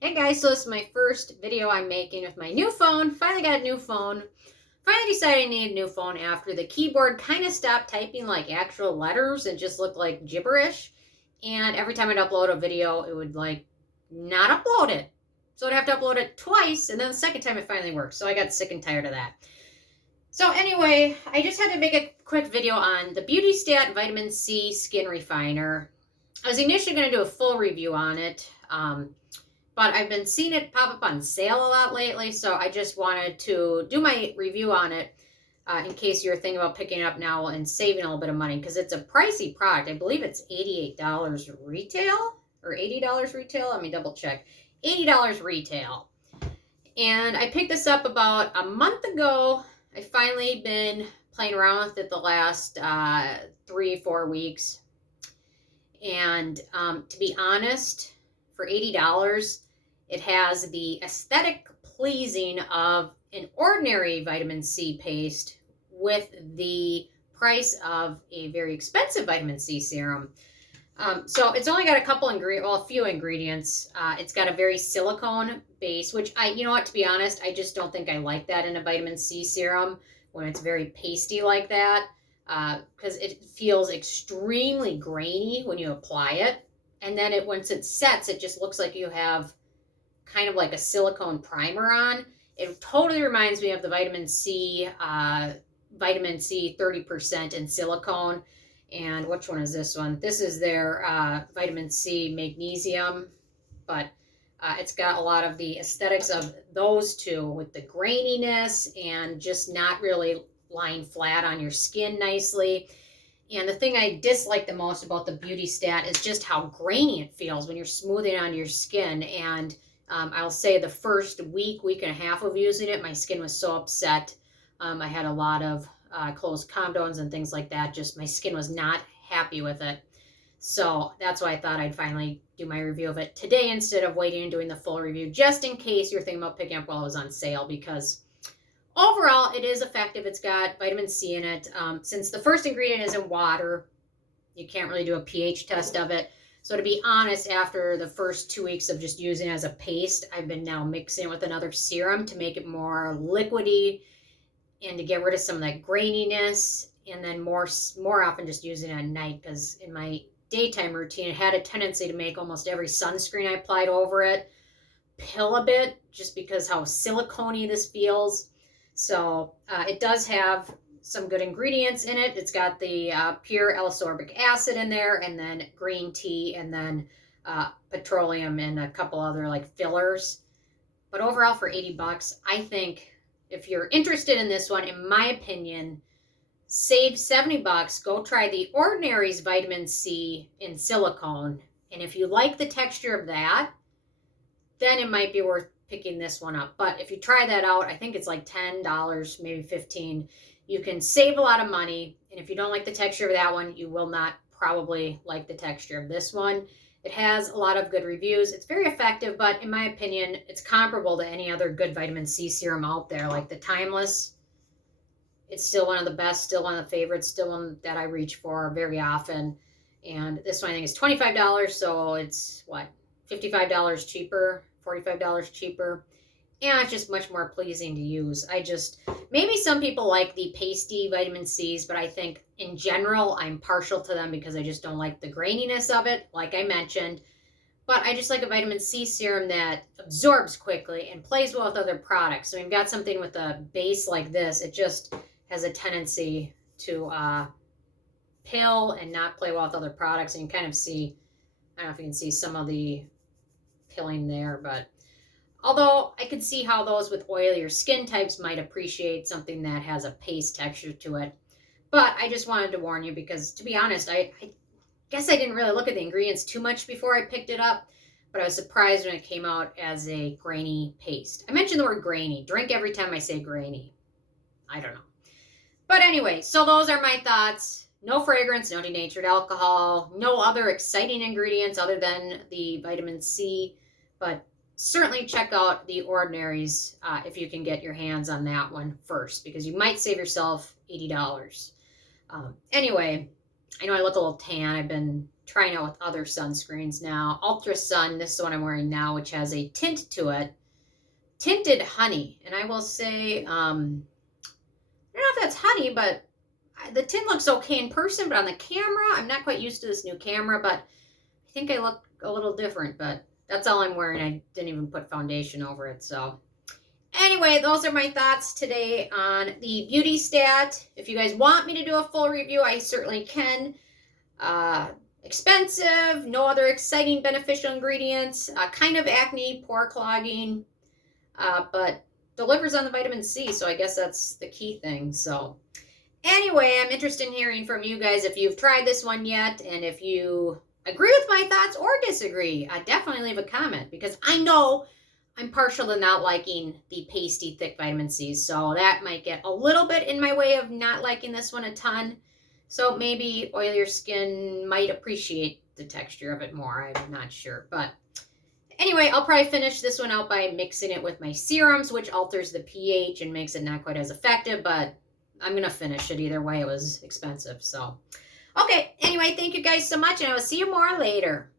Hey guys, so this is my first video I'm making with my new phone. Finally got a new phone. Finally decided I need a new phone after the keyboard kind of stopped typing like actual letters and just looked like gibberish. And every time I'd upload a video, it would like not upload it. So I'd have to upload it twice, and then the second time it finally worked. So I got sick and tired of that. So anyway, I just had to make a quick video on the BeautyStat Vitamin C Skin Refiner. I was initially going to do a full review on it. But I've been seeing it pop up on sale a lot lately, so I just wanted to do my review on it in case you're thinking about picking it up now and saving a little bit of money, because it's a pricey product. I believe it's $88 retail or $80 retail. Let me double check. $80 retail. And I picked this up about a month ago. I've finally been playing around with it the last 3-4 weeks. And to be honest, for $80, it has the aesthetic pleasing of an ordinary vitamin C paste with the price of a very expensive vitamin C serum. So it's only got a few ingredients. It's got a very silicone base, which you know what, to be honest, I just don't think I like that in a vitamin C serum when it's very pasty like that, because it feels extremely grainy when you apply it. And then once it sets, it just looks like you have kind of like a silicone primer on. It totally reminds me of the vitamin C 30% in silicone. And which one is this one? This is their vitamin C magnesium, but it's got a lot of the aesthetics of those two with the graininess and just not really lying flat on your skin nicely. And the thing I dislike the most about the BeautyStat is just how grainy it feels when you're smoothing it onto your skin. And I'll say the first week and a half of using it, my skin was so upset. I had a lot of closed condoms and things like that. Just my skin was not happy with it. So that's why I thought I'd finally do my review of it today instead of waiting and doing the full review, just in case you're thinking about picking up while it was on sale, because overall, it is effective. It's got vitamin C in it. Since the first ingredient is in water, you can't really do a pH test of it. So to be honest, after the first 2 weeks of just using it as a paste, I've been now mixing it with another serum to make it more liquidy and to get rid of some of that graininess. And then more often just using it at night, because in my daytime routine, it had a tendency to make almost every sunscreen I applied over it pill a bit, just because how silicone-y this feels. So it does have some good ingredients in it. It's got the pure L-ascorbic acid in there, and then green tea, and then petroleum, and a couple other like fillers. But overall, for $80, I think if you're interested in this one, in my opinion, save $70. Go try the Ordinary's vitamin C in silicone, and if you like the texture of that, then it might be worth picking this one up. But if you try that out, I think it's like $10, maybe $15. You can save a lot of money. And if you don't like the texture of that one, you will not probably like the texture of this one. It has a lot of good reviews. It's very effective, but in my opinion, it's comparable to any other good vitamin C serum out there, like the Timeless. It's still one of the best, still one of the favorites, still one that I reach for very often. And this one I think is $25, so it's what, $55 cheaper, $45 cheaper. And it's just much more pleasing to use. Maybe some people like the pasty vitamin C's, but I think in general, I'm partial to them because I just don't like the graininess of it, like I mentioned. But I just like a vitamin C serum that absorbs quickly and plays well with other products. So you've got something with a base like this, it just has a tendency to pill and not play well with other products. And you can kind of see, I don't know if you can see some of the pilling there, but although I could see how those with oilier skin types might appreciate something that has a paste texture to it. But I just wanted to warn you because, to be honest, I guess I didn't really look at the ingredients too much before I picked it up, but I was surprised when it came out as a grainy paste. I mentioned the word grainy. Drink every time I say grainy. I don't know. But anyway, so those are my thoughts. No fragrance, no denatured alcohol, no other exciting ingredients other than the vitamin C, but certainly check out the Ordinary's if you can get your hands on that one first, because you might save yourself $80. Anyway, I know I look a little tan. I've been trying out with other sunscreens now. Ultra Sun, this is the one I'm wearing now, which has a tint to it. Tinted honey. And I will say, I don't know if that's honey, but the tint looks okay in person, but on the camera, I'm not quite used to this new camera, but I think I look a little different, but that's all I'm wearing. I didn't even put foundation over it, so. Anyway, those are my thoughts today on the BeautyStat. If you guys want me to do a full review, I certainly can. Expensive, no other exciting beneficial ingredients, kind of acne, pore clogging, but delivers on the vitamin C, so I guess that's the key thing. So anyway, I'm interested in hearing from you guys if you've tried this one yet, and if you agree with my thoughts or disagree, definitely leave a comment, because I know I'm partial to not liking the pasty, thick vitamin C's, so that might get a little bit in my way of not liking this one a ton. So maybe oilier skin might appreciate the texture of it more. I'm not sure. But anyway, I'll probably finish this one out by mixing it with my serums, which alters the pH and makes it not quite as effective. But I'm going to finish it either way. It was expensive. So, okay. Anyway, thank you guys so much, and I will see you more later.